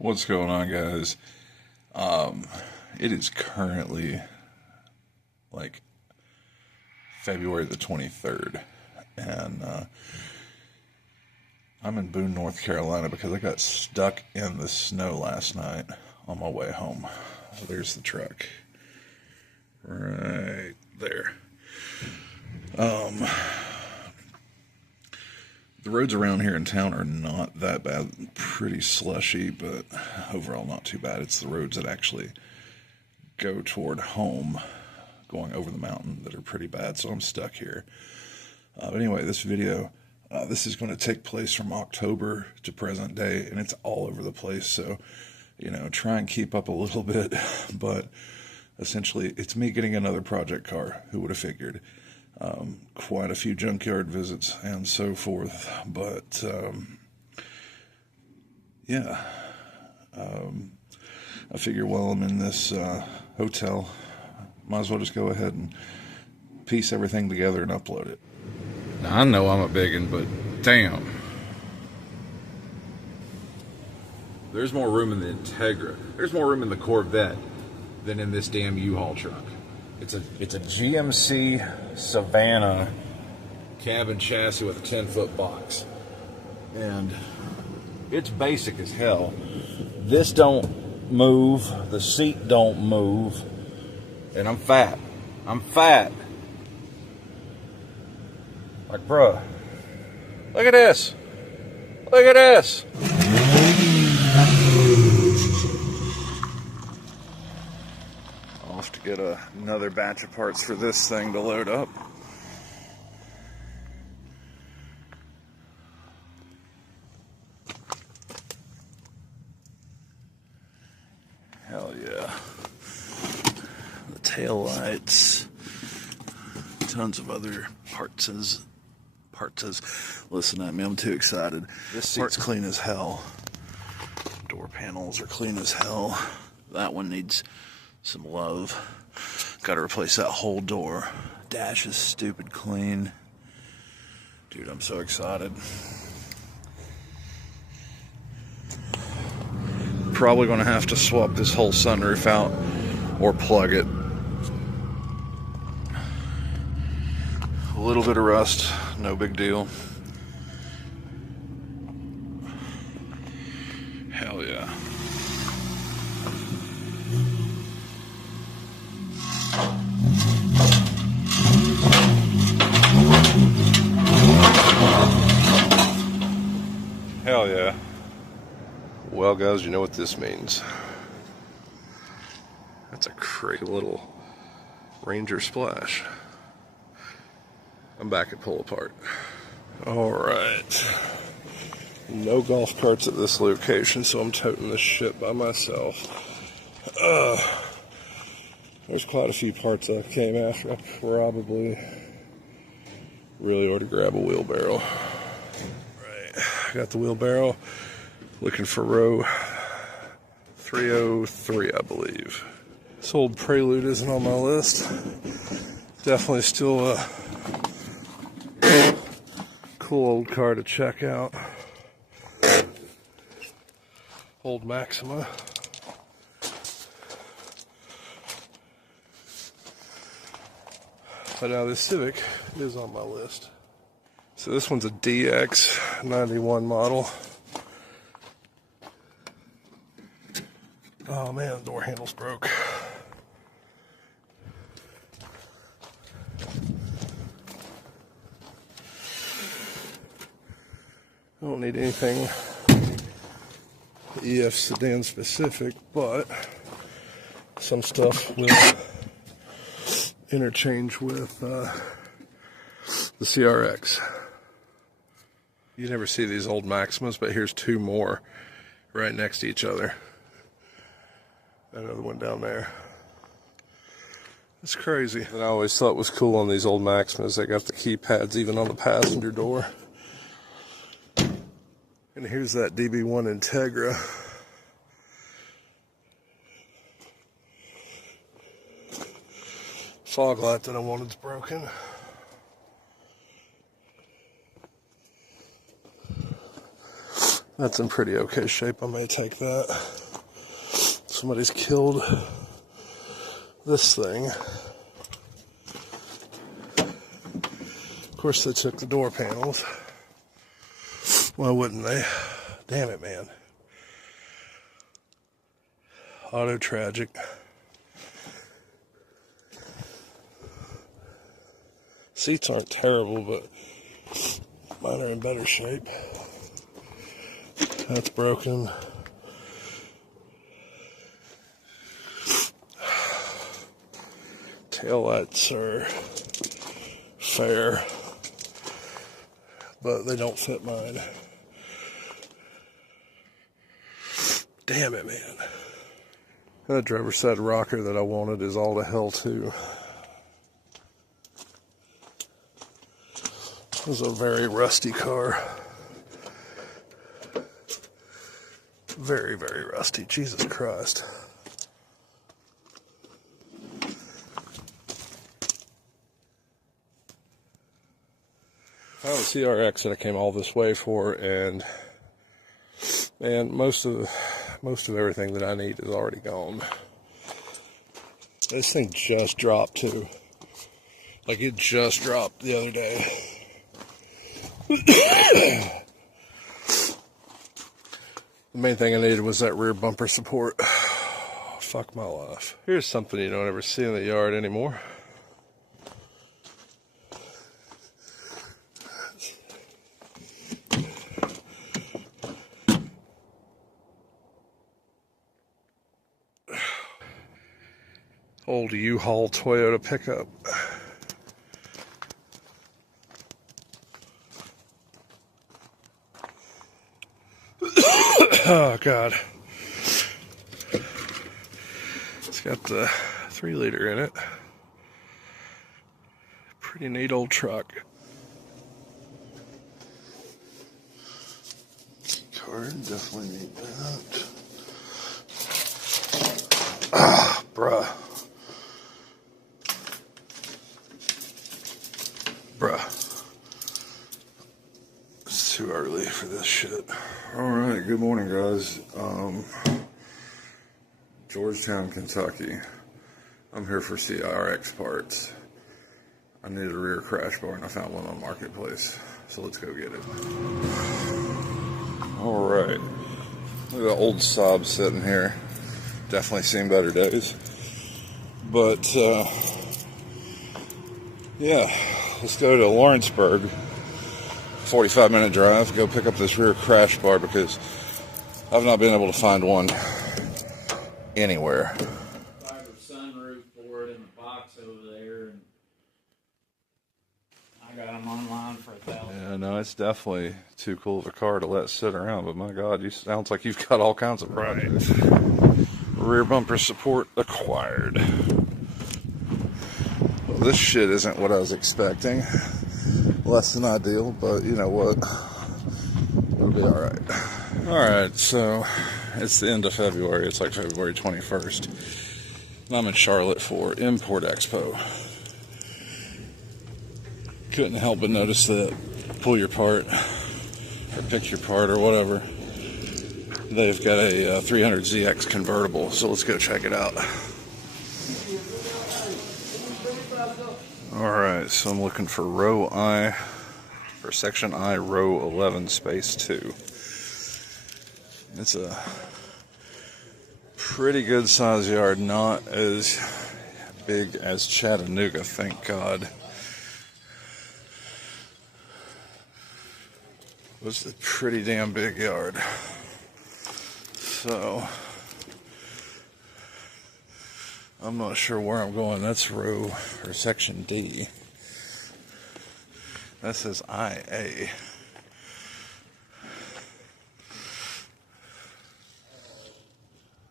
What's going on, guys? It is currently like February the 23rd, and I'm in Boone, North Carolina because I got stuck in the snow last night on my way home. There's the truck right there. The roads around here in town are not that bad, pretty slushy, but overall not too bad. It's the roads that actually go toward home, going over the mountain, that are pretty bad, so I'm stuck here. But anyway, this video, this is going to take place from October to present day, and it's all over the place, so, you know, try and keep up a little bit, but essentially it's me getting another project car. Who would have figured? Quite a few junkyard visits and so forth, but yeah, I figure while I'm in this hotel, might as well just go ahead and piece everything together and upload it. Now, I know I'm a biggin', but damn. There's more room in the Integra. There's more room in the Corvette than in this damn U-Haul truck. It's a GMC Savannah cabin chassis with a 10-foot box. And it's basic as hell. This don't move. The seat don't move. And I'm fat. I'm fat. Like, bruh, look at this. Look at this. I'll have to get another batch of parts for this thing to load up. Hell yeah. The tail lights. Tons of other parts. Listen at me, I'm too excited. This part's clean as hell. Door panels are clean as hell. That one needs some love. Got to replace that whole door. Dash is stupid clean. Dude, I'm so excited. Probably going to have to swap this whole sunroof out or plug it. A little bit of rust, no big deal. Hell yeah. Hell yeah. Well, guys, you know what this means. That's a crazy little Ranger Splash. I'm back at Pull Apart. Alright. No golf carts at this location, so I'm toting this shit by myself. There's quite a few parts I came after. I probably really ought to grab a wheelbarrow. I got the wheelbarrow, looking for row 303, I believe. This old Prelude isn't on my list. Definitely still a cool old car to check out. Old Maxima. But now this Civic is on my list. So this one's a DX91 model. Oh man, the door handle's broke. I don't need anything EF sedan specific, but some stuff will interchange with the CRX. You never see these old Maximas, but here's two more right next to each other. Another one down there. It's crazy. What I always thought was cool on these old Maximas, they got the keypads even on the passenger door. And here's that DB1 Integra. Fog light that I wanted's broken. That's in pretty okay shape. I may take that. Somebody's killed this thing. Of course, they took the door panels. Why wouldn't they? Damn it, man. Auto tragic. Seats aren't terrible, but mine are in better shape. That's broken. Taillights are fair, but they don't fit mine. Damn it, man. That driver's side rocker that I wanted is all to hell too. This is a very rusty car. Very, very rusty. Jesus Christ. I have a CRX that I came all this way for, and most of everything that I need is already gone. This thing just dropped too. Like, it just dropped the other day. The main thing I needed was that rear bumper support. Fuck my life. Here's something you don't ever see in the yard anymore. Old U-Haul Toyota pickup. Oh, God. It's got the 3-liter in it. Pretty neat old truck. Card, definitely need that. Ah, bruh. It's too early for this shit. Alright, good morning, guys. Georgetown, Kentucky. I'm here for CRX parts. I needed a rear crash bar and I found one on Marketplace. So let's go get it. Alright. Look at the old Saab sitting here. Definitely seen better days. But, yeah. Let's go to Lawrenceburg. 45-minute drive. Go pick up this rear crash bar because I've not been able to find one anywhere. I have a sunroof for it in the box over there, and I got them online for $1,000. Yeah, no, it's definitely too cool of a car to let sit around. But my God, you sounds like you've got all kinds of projects. Rear bumper support acquired. Well, this shit isn't what I was expecting. Less than ideal, but you know what? It'll be alright. Alright, so it's the end of February. It's like February 21st. And I'm in Charlotte for Import Expo. Couldn't help but notice that pull your part, or pick your part, or whatever. They've got a 300ZX convertible, so let's go check it out. Alright, so I'm looking for row I, for section I, row 11, space 2. It's a pretty good size yard, not as big as Chattanooga, thank God. It was a pretty damn big yard. So I'm not sure where I'm going. That's row or section D. That says IA.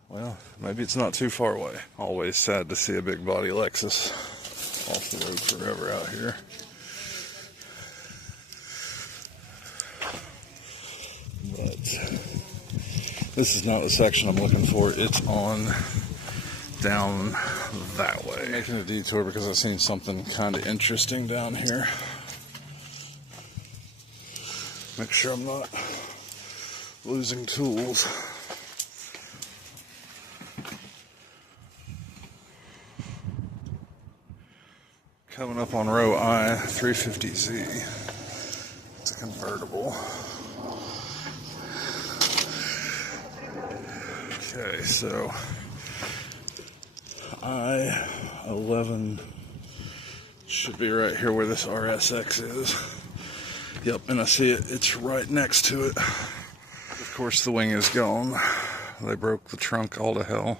Well, maybe it's not too far away. Always sad to see a big body Lexus off the road forever out here. But this is not the section I'm looking for. It's on down that way. Making a detour because I've seen something kind of interesting down here. Make sure I'm not losing tools. Coming up on row I, 350Z. It's a convertible. Okay, so I-11 should be right here where this RSX is. Yep, and I see it. It's right next to it. Of course, the wing is gone. They broke the trunk all to hell.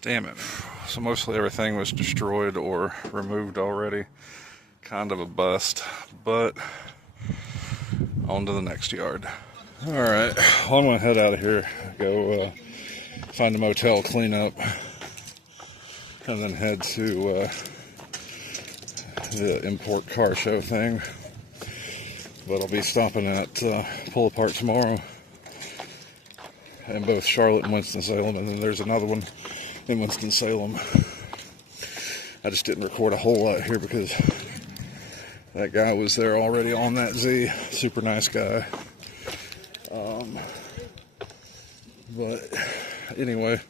Damn it. So mostly everything was destroyed or removed already. Kind of a bust, but on to the next yard. Alright, well, I'm going to head out of here, go find a motel, clean up, and then head to the import car show thing. But I'll be stopping at Pull Apart tomorrow in both Charlotte and Winston-Salem, and then there's another one in Winston-Salem. I just didn't record a whole lot here because that guy was there already on that Z. Super nice guy. But anyway,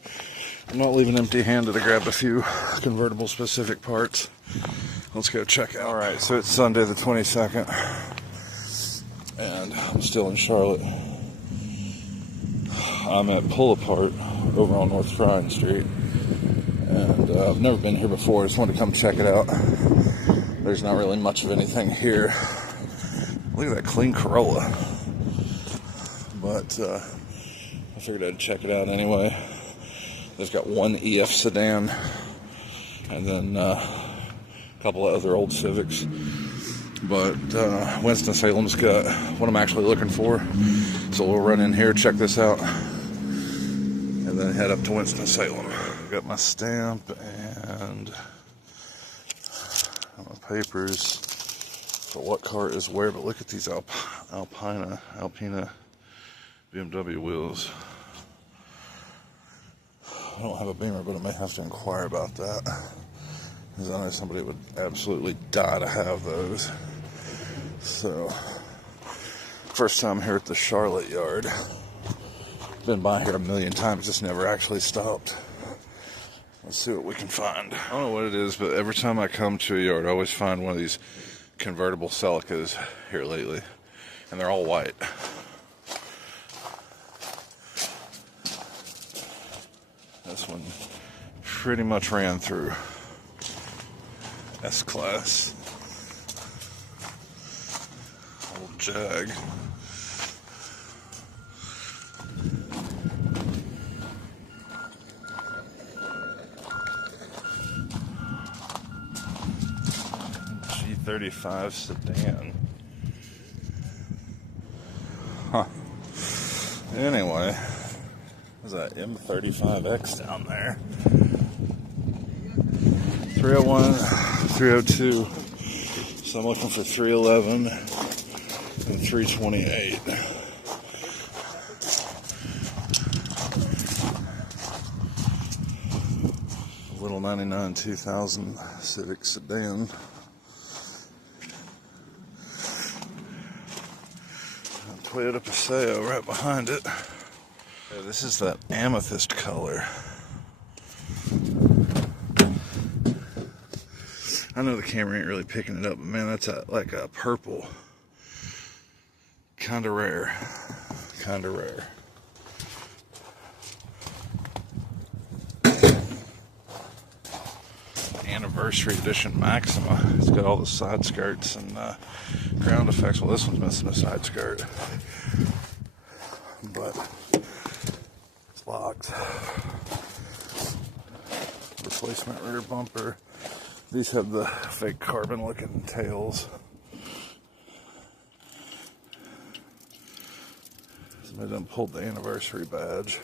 I'm not leaving empty-handed. I grabbed a few convertible specific parts. Let's go check out. Alright, so it's Sunday the 22nd, and I'm still in Charlotte. I'm at Pull Apart over on North Tryon Street, and I've never been here before. I just wanted to come check it out. There's not really much of anything here. Look at that clean Corolla. But I figured I'd check it out anyway. They've got one EF sedan and then a couple of other old Civics. But Winston-Salem's got what I'm actually looking for. So we'll run in here, check this out, and then head up to Winston-Salem. Got my stamp and my papers for what car is where, but look at these Alpina BMW wheels. I don't have a Beamer, but I may have to inquire about that, because I know somebody would absolutely die to have those. So, first time here at the Charlotte yard. Been by here a million times, just never actually stopped. Let's see what we can find. I don't know what it is, but every time I come to a yard, I always find one of these convertible Celicas here lately. And they're all white. This one pretty much ran through. S-Class. Old Jag. G35 sedan. Huh. Anyway, there's that M35X down there. 301, 302. So I'm looking for 311 and 328. Little 99 2000 Civic sedan. Toyota Paseo right behind it. Yeah, this is that amethyst color. I know the camera ain't really picking it up, but man, that's like a purple. Kinda rare. Kinda rare. Anniversary edition Maxima. It's got all the side skirts and ground effects. Well, this one's missing a side skirt, but it's locked. Replacement rear bumper. These have the fake carbon looking tails. Somebody done pulled the anniversary badge.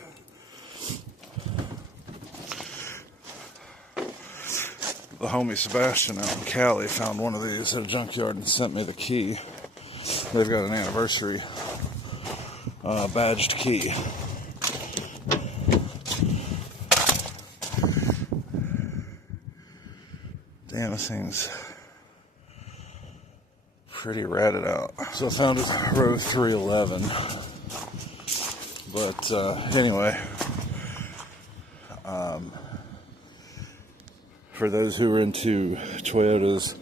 The homie Sebastian out in Cali found one of these at a junkyard and sent me the key. They've got an anniversary badged key. Damn, this thing's pretty ratted out. So I found it row 311. But anyway, for those who are into Toyotas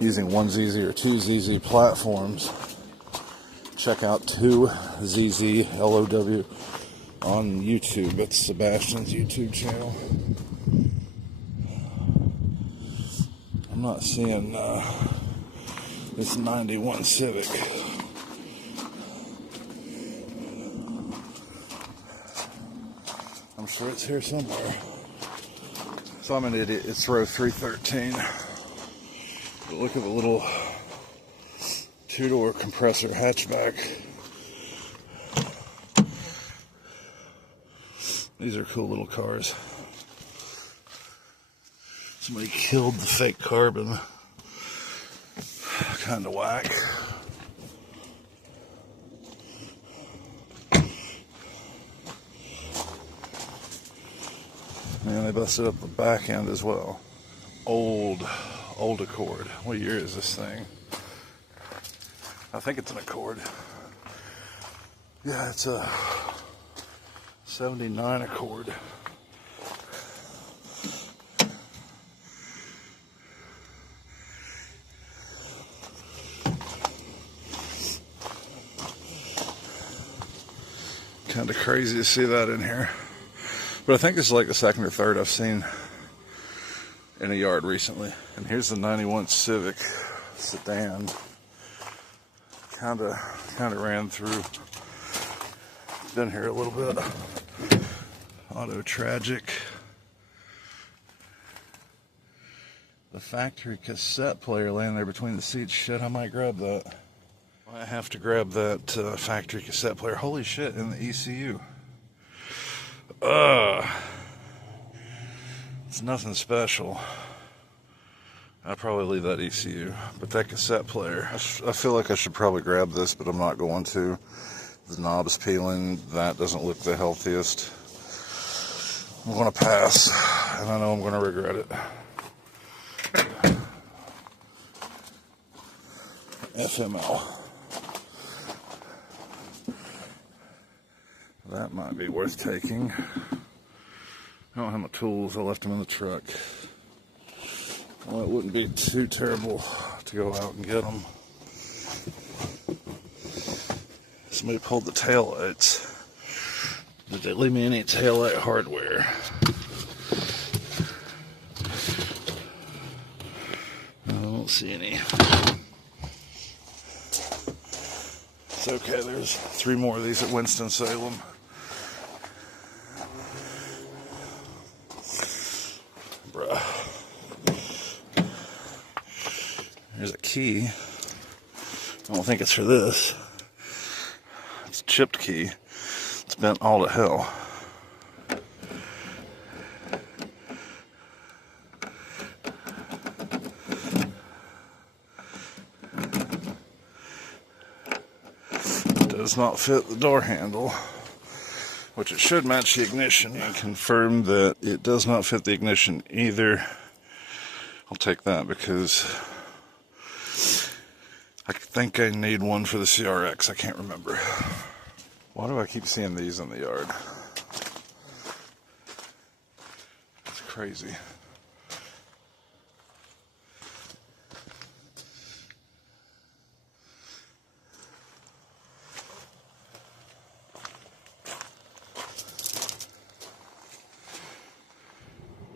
using 1ZZ or 2ZZ platforms, check out 2ZZ LOW on YouTube. It's Sebastian's YouTube channel. I'm not seeing this 91 Civic. I'm sure it's here somewhere. So I'm an idiot. It's row 313. But look at the little two-door compressor hatchback. These are cool little cars. Somebody killed the fake carbon. Kind of whack. Man, they busted up the back end as well. Old Accord. What year is this thing? I think it's an Accord. Yeah, it's a 79 Accord. Kind of crazy to see that in here. But I think this is like the second or third I've seen in a yard recently. And here's the 91 Civic sedan. Kind of ran through. Been here a little bit. Auto Tragic. The factory cassette player laying there between the seats. Shit, I might grab that. I have to grab that factory cassette player. Holy shit, in the ECU. It's nothing special. I'll probably leave that ECU. But that cassette player, I feel like I should probably grab this, but I'm not going to. The knob's peeling. That doesn't look the healthiest. I'm going to pass, and I know I'm going to regret it. FML. That might be worth taking. I don't have my tools. I left them in the truck. Well, it wouldn't be too terrible to go out and get them. Somebody pulled the taillights. Did they leave me any taillight hardware? I don't see any. It's okay, there's 3 more of these at Winston-Salem. Bruh. There's a key. I don't think it's for this. It's a chipped key. It's bent all to hell. Does not fit the door handle, which it should match the ignition. And confirm that it does not fit the ignition either. I'll take that because I think I need one for the CRX. I can't remember. Why do I keep seeing these in the yard? It's crazy.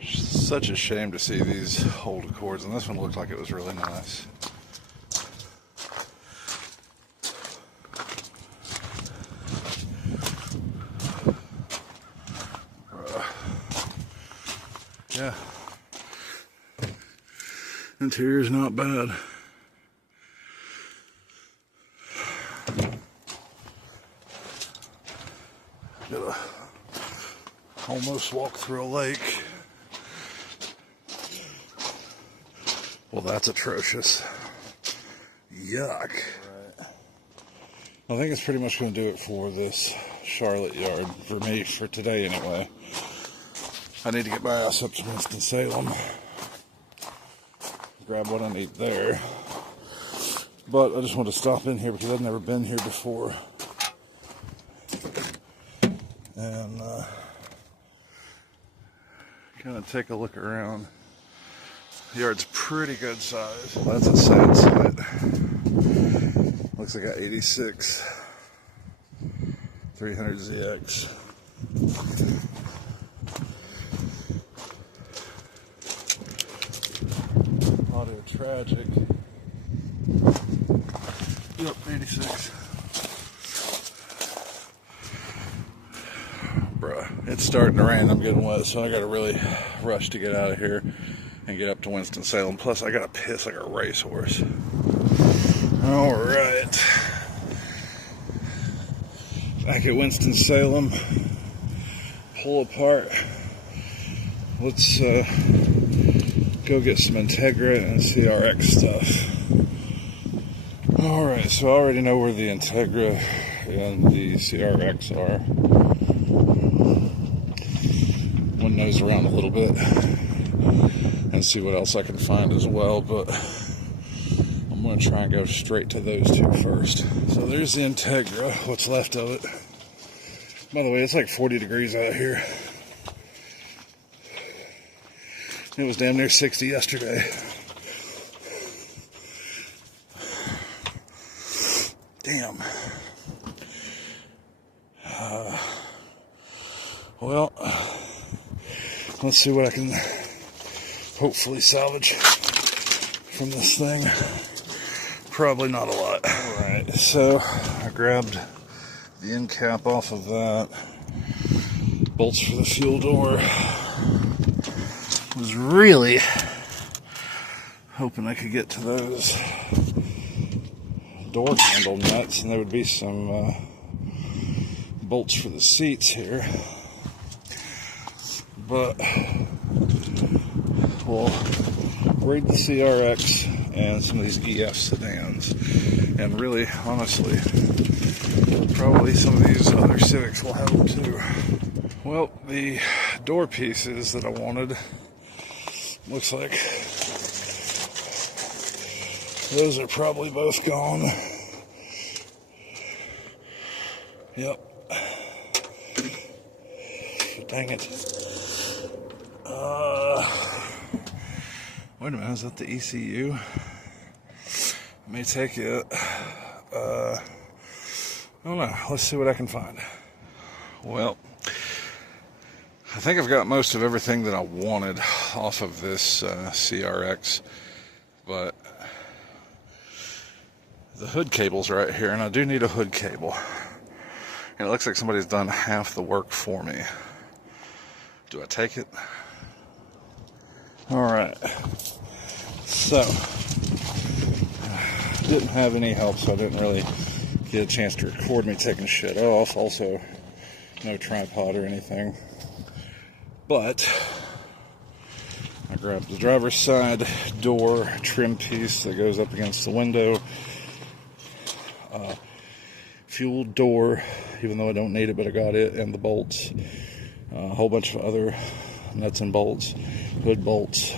Such a shame to see these old Accords, and this one looked like it was really nice. Yeah. Interior's not bad. Gotta almost walk through a lake. Well, that's atrocious. Yuck. Right. I think it's pretty much going to do it for this Charlotte yard. For me, for today anyway. I need to get my ass up to Winston-Salem. Grab what I need there. But I just want to stop in here because I've never been here before. and kind of take a look around. The yard's pretty good size. Well, that's a sad sight. Looks like I got 86 300ZX. Audio tragic. Yep, 86. Bruh, it's starting to rain. I'm getting wet, so I gotta really rush to get out of here and get up to Winston-Salem. Plus, I gotta piss like a racehorse. Alright. Back at Winston-Salem. Pull apart. Let's go get some Integra and CRX stuff. Alright, so I already know where the Integra and the CRX are. One nose around a little bit and see what else I can find as well, but I'm going to try and go straight to those two first. So there's the Integra, what's left of it. By the way, it's like 40 degrees out here. It was damn near 60 yesterday. Damn. Well, let's see what I can hopefully salvage from this thing. Probably not a lot. Alright, so I grabbed the end cap off of that. Bolts for the fuel door. Was really hoping I could get to those door handle nuts, and there would be some bolts for the seats here. But we'll raid the CRX and some of these EF sedans, and really, honestly, probably some of these other Civics will have them too. Well, the door pieces that I wanted, looks like those are probably both gone. Yep. Dang it. Wait a minute, is that the ECU? Let me take it. I don't know. Let's see what I can find. Well, I think I've got most of everything that I wanted off of this CRX, but the hood cable's right here, and I do need a hood cable. And it looks like somebody's done half the work for me. Do I take it? Alright. So, didn't have any help, so I didn't really get a chance to record me taking shit off. Also, no tripod or anything. But I grabbed the driver's side door trim piece that goes up against the window. Fuel door, even though I don't need it, but I got it, and the bolts. A whole bunch of other nuts and bolts, hood bolts.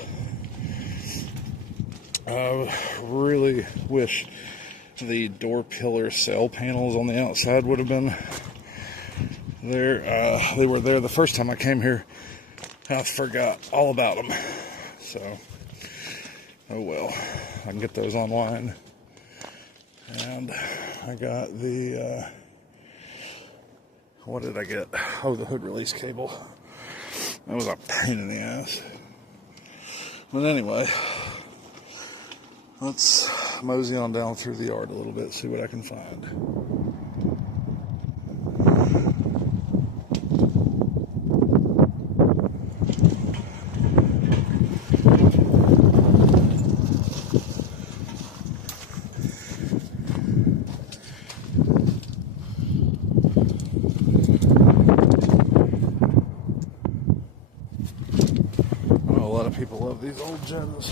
I really wish the door pillar cell panels on the outside would have been there. They were there the first time I came here. I forgot all about them. So, oh well. I can get those online. And I got the, what did I get? Oh, the hood release cable. That was a pain in the ass. But anyway, let's mosey on down through the yard a little bit, see what I can find. A lot of people love these old Jettas.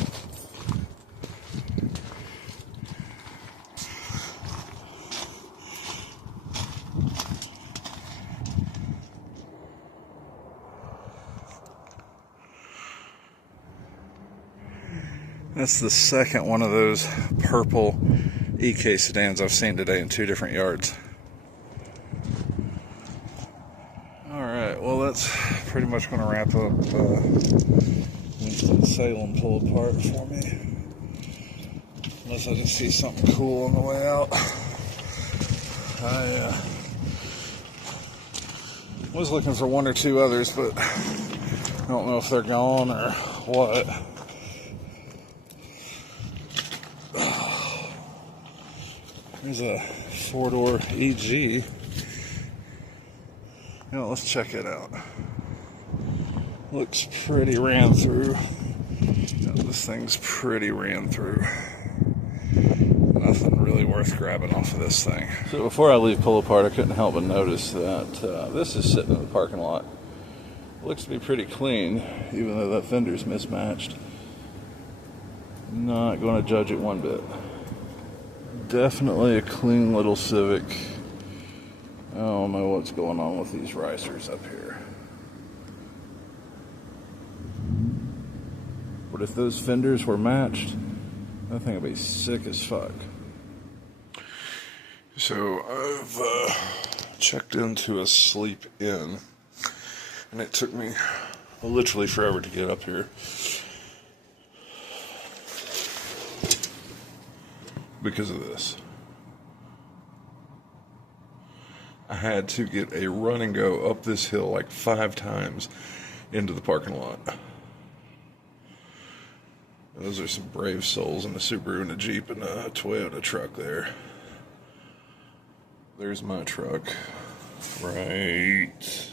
That's the second one of those purple EK sedans I've seen today in two different yards. All well, that's pretty much going to wrap up Winston-Salem pull apart for me. Unless I just see something cool on the way out. I was looking for one or two others, but I don't know if they're gone or what. There's a 4-door EG. You know, let's check it out. Looks pretty ran through. Yeah, this thing's pretty ran through. Nothing really worth grabbing off of this thing. So before I leave pull apart, I couldn't help but notice that this is sitting in the parking lot. Looks to be pretty clean, even though that fender's mismatched. Not going to judge it one bit. Definitely a clean little Civic. I don't know what's going on with these risers up here. But if those fenders were matched, that thing would be sick as fuck. So I've checked into a sleep in, and it took me literally forever to get up here. Because of this. I had to get a run and go up this hill like 5 times into the parking lot. Those are some brave souls in a Subaru and a Jeep and a Toyota truck there. There's my truck. Right.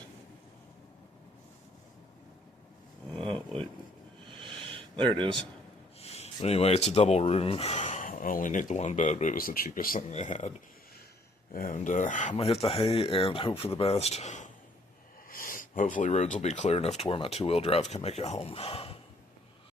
Oh, wait. There it is. Anyway, it's a double room. I only need the one bed, but it was the cheapest thing they had. And I'm going to hit the hay and hope for the best. Hopefully roads will be clear enough to where my 2-wheel drive can make it home.